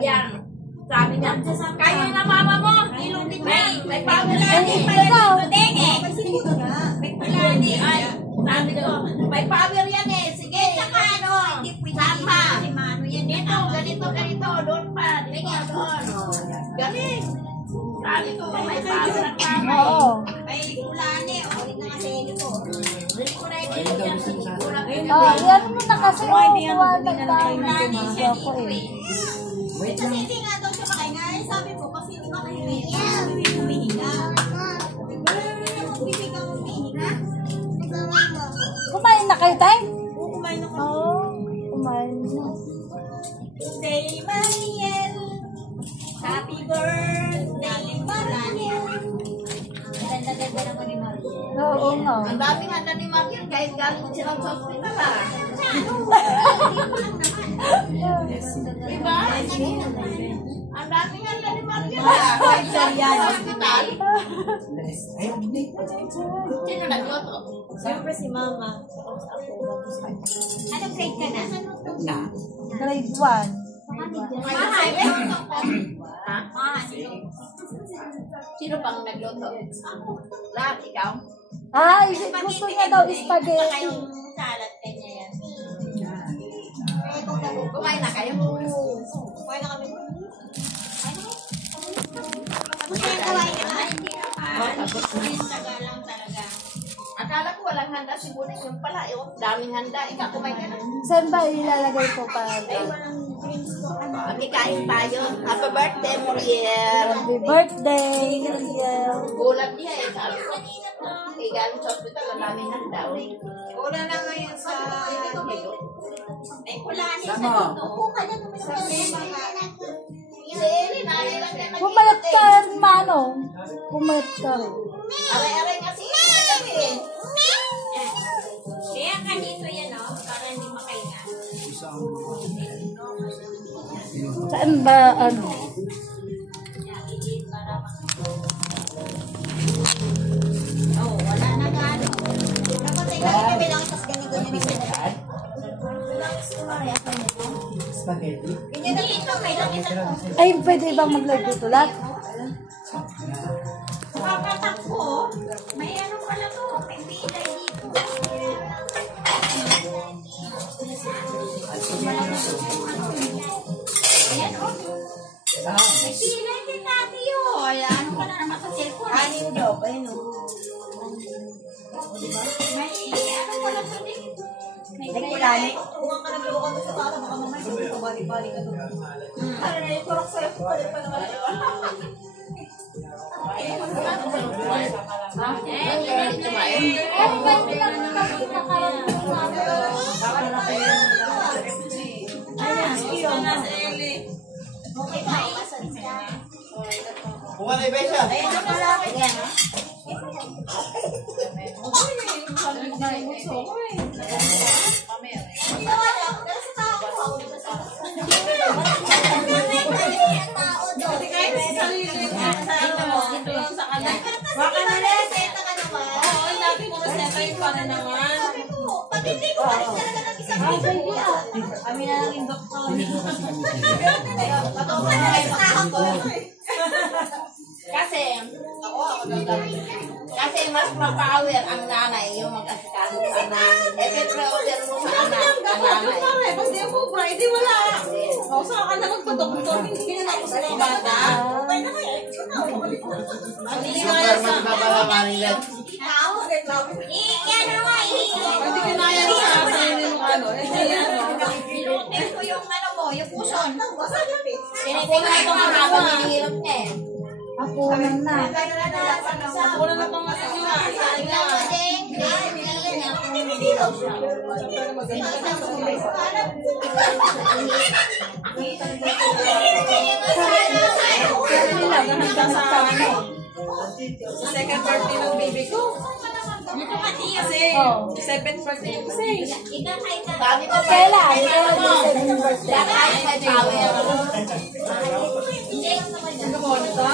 Yan. Sabi niya, kayo na mama mo, ilong din may power yan eh. May plani. Ay, sabi ko, may power yan eh. Sige, saka ano, sama. Ganito, doon pa. Dito, doon. Galing. Sabi ko, may power ang mama. Oo. May kulani. Ulit na kasi ito. Hindi ko na ito yan. Yan mo na kasi. Kuwalag tayo na ako eh. Kasi hindi nga daw siya makahinga. Sabi ko, kasi hindi makahinga. Sabi ko, humihinga. Kumain na kayo, tay? Oo, kumain na kami. Oo, kumain na. Say, Mariel. Happy birthday, Mariel. Ganda-ganda naman ni Mariel. Oo nga. Ang daming handa ni Mariel kahit galing sila sa hospital ah. Diba? Ang daming handa ni Mariel ah. Kahit galing sa hospital. Sino nagluto? Siyempre si Mama. Anong grade ka na? Grade 1. Sino pang nagluto? Lahat, ikaw? Ay, gusto niya daw spaghetti. Kayong salad kanya yan. Kumain na kayo? Kumain na kami. Kumain na ba? Hindi na pa. Tagalang talaga. Akala ko walang handa si Buning. Yung pala, yung daming handa. Ikaw, kumain ka na. Saan ba ilalagay ko para? Okay, kain tayo. Happy birthday, Muriel. Happy birthday, Muriel. Gulat niya eh. Sabi ko, okay, galing sa hospital, ang daming handa. Wala na ngayon sa... Ay, wala niya sa dito. Upo ka na naman sa Pumalat ka rin, Mano. Pumalat ka rin. Aray-aray nga si eh. Kaya ka dito yan, no? Para hindi makainga. Saan ba, ano? Oh, wala na gano. Napatay ka rin kami lang, tapos ganito yung pinagkat. Spaghetti? Hindi ito, may lang isa ko. Ay, pwede bang maglagay ito lahat? Kakatakbo, may ano pala to, may pilay dito. Ayan, oh. May pilay din natin yun. Ano ka na naman sa cellphone? Anim daw, ayun o. May ano pala to din. May kulani. Kung ka nagluto ka sa tata, baka mamay sabi ko, bali-bali ka doon. Ano na yung turok sa'yo? Pwede pa naman yun. Kuha na iba siya. Baka na lang, seta ka naman. Oo, lagi mo seta yung para naman. Sabi ko, pag hindi ko pa rin talaga ng isang video. Kami na lang yung doktor. Patukan na lang sa ako. Kasi mas ma-power ang nanay yung mag-asikaso sa anak. Siyempre, order mo sa anak. Ang nanay. Pag di ako Friday, wala. O, saan ka na magpa-doktor? Hindi na ako sa mga bata. Hindi Superman na pala, Mariel. Hindi kinaya sa sarili mo ano. Pinutin ko yung ano mo, yung puson. Tinitingnan ko nga habang hinihilap niya eh. Ako lang na. Wala na itong mga sa second birthday ng baby ko. Kasi, 7th birthday ko kasi. Sabi ko, Kailan? Kailan yung 7th birthday? Kaya may power. Ano mo, ano to?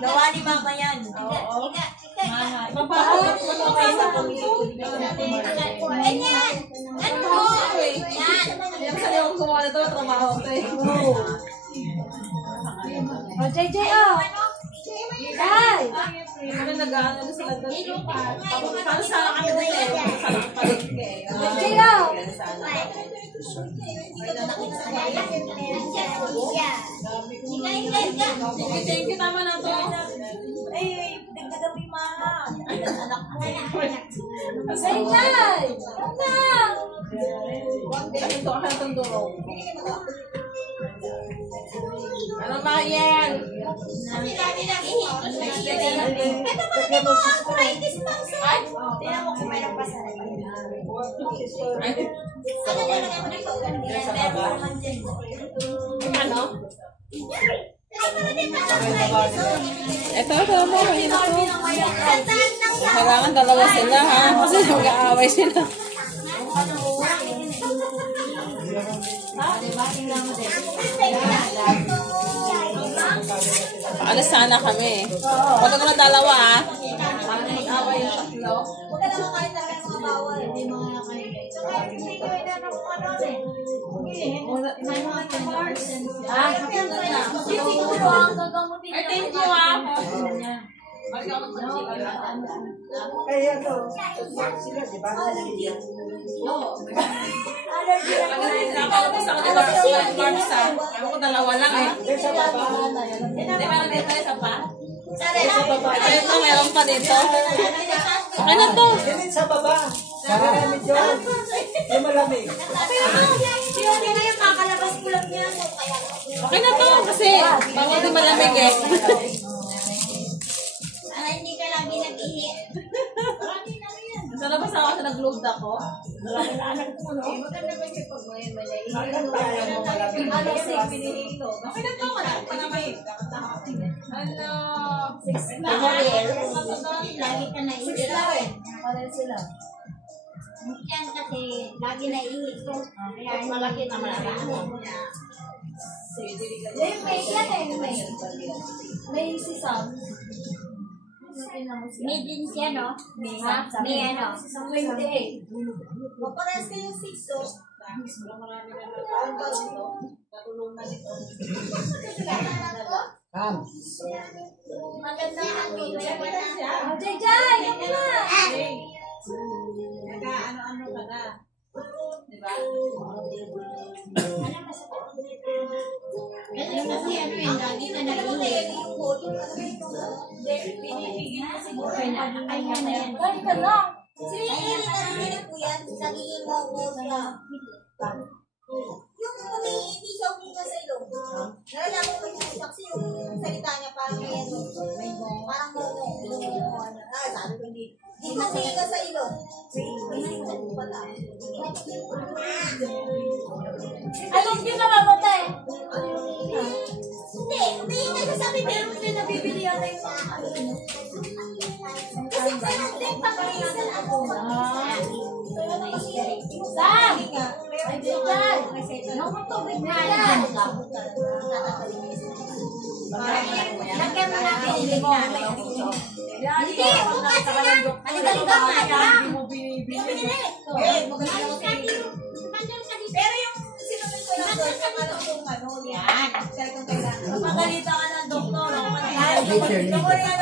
Gawa ni mama yan. Oo. Papapagod ko na kayo sa pamilya. Ganyan. Ganito. Yan. Yan sa'yo. akong gumawa na ito, trabaho ko eh. O, JJ, oh. Ay! Kami nag-ano na sila doon. Para sa kami doon eh. Sa palengke. JJ, oh. Thank you, tama na to. JJ! Ito ka itong duro. Ano ba yan? Ano? Ito mo, mahina to. Kailangan dalawa sila ha, kasi mag-aaway sila. Paalis sana kami. Huwag ko na dalawa ha. Mag-aaway yung tatlo. Ay, thank you ha. Kaya to, sila, di ba? Ako ko dalawa lang eh. Sa baba. Di ba dito isa pa? Ito, meron pa dito. Okay na to. Ganit sa baba. Para medyo, yung malamig. Okay na to kasi bago di malamig eh. Hindi ka lagi nag-ihi. Sa labas ako sa nag-load ako. Maganda ba yung pag-malay? Okay na to, wala pa naman. Ano? Lagi ka naihi. Pareho sila. Yan kasi lagi naihi ko. Kaya malaki na malaki. May yan eh, may. May si Sam. May din siya, no? May ano? 28. Maparas ka yung 6, oh. Maganda ang O, JJ! Yan na! Nag-ano-ano ka na. Diba? Kasi ano eh, lagi ka nag-ihi. Balik ka lang. Yung umiihi siya, umiihi sa ilong. Nalalaman mo yung kasi yung salita niya parang may ano, parang sabi ko hindi. Di mo umiihi sa ilong. May singat mo pala. Alam niyo na mamatay. Hindi, umiihi ka sa sabi, pero hindi nabibili yata yung mga ano. Kasi sa natin, pag-ihi sa ako. Sam! Ay, JJ! Ano mo tubig na yan? Lagyan mo na pinilig na. Hindi, bukas na. Aligalig ka nga. Yung pinili. Pero yung sinunod ko lang doon, yung ano, yan. Mapagalita ka ng doktor. Yung ano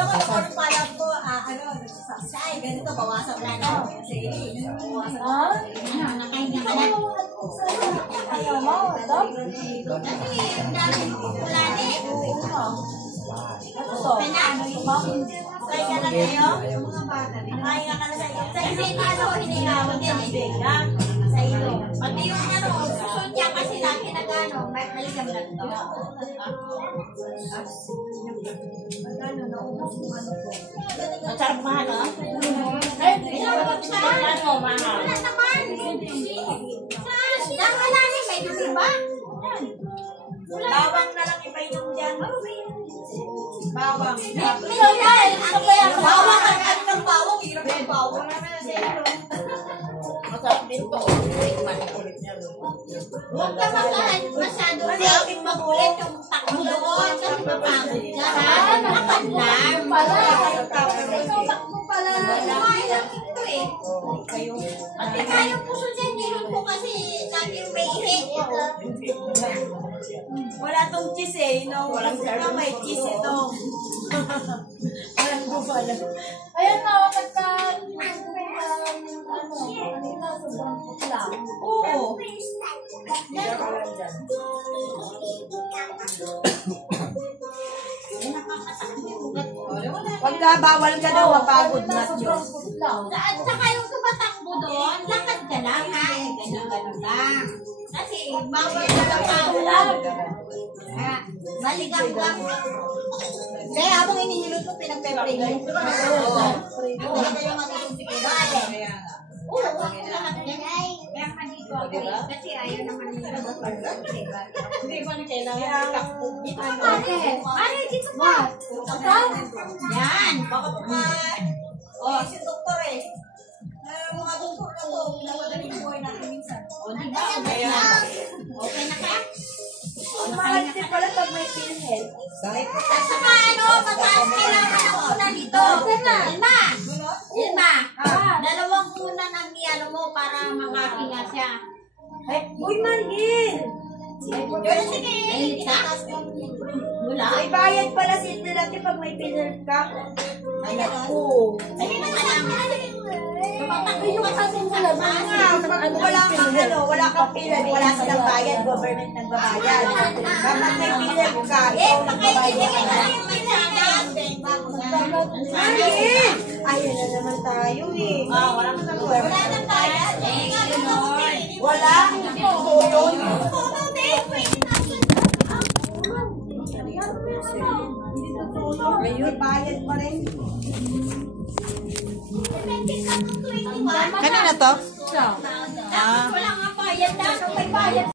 ko, yung pala ko, nagsasasay, ganito, bawasan na na. Kasi, bawasan na. Nakahinga ka na. Ayaw mo, ito? Kasi, dami mo populane. Ano to? Try ka na kayo. Nakahinga ka na sa iyo. Sa iyo, ano, hinilawan yan, ibigam. Sa iyo. Pati yung ano, susod niya kasi lagi nag-ano, may haligam lang to. Masarap mahal, no? Ano, mahal? Wala naman. Sa kalalim, may dubi ba? Bawang na lang ipainom dyan. Bawang. Bawang, ano ng bawang? Hirap ng bawang. Masarap din to. Huwag ka masyado rin magulit yung takbo doon. Kasi mapagod ka. Lakad lang. Ikaw takbo pala. Kumain lang ito eh. Pati kayong puso dyan, nilun ko kasi laging may ihi. tong cheese eh. Walang may cheese ito. Walang gumala. Ayan na, kanina sobrang putla. Oo. Pagka bawal ka daw, mapagod na yun. At saka yung tumatakbo doon, lakad ka lang ha. Ganun lang. Kasi bawal ka lang tawag. Maligang lang. Kaya habang inihilot mo, pinagpe-pray mo. Oo, kayo matutulog. Oo, lahat yan. Kaya ka dito ako kasi ayaw naman nila magpagod. Hindi ba na kailangan itakbo? Pare, dito pa. Yan, baka pumain. Oh, si doktor eh. Mga doktor na to, pinamadaling buhay natin minsan. O, di ba? Okay na ka? Mahal din pala pag may PhilHealth. At saka mataas kailangan ng una dito. Ilma, dalawang una ng niyano mo para makakinga siya. Uy, Margil! Pero sige, itaas mo. Wala. May bayad pala si natin pag may PhilHealth ka. Ay, oo. Sige na lang. Tumatakbo ka sa sinalaman. Wala kang PhilHealth, wala silang bayad, government nagbabayad. Kapag may PhilHealth ka, Pakaitigay na yung may sanas. Margil! Ayun na naman tayo eh. Wala ka nang Wala nang bayad. Wala? Tulong? Ayun, bayad pa rin. Kanina to? Wala nga bayad na. May bayad.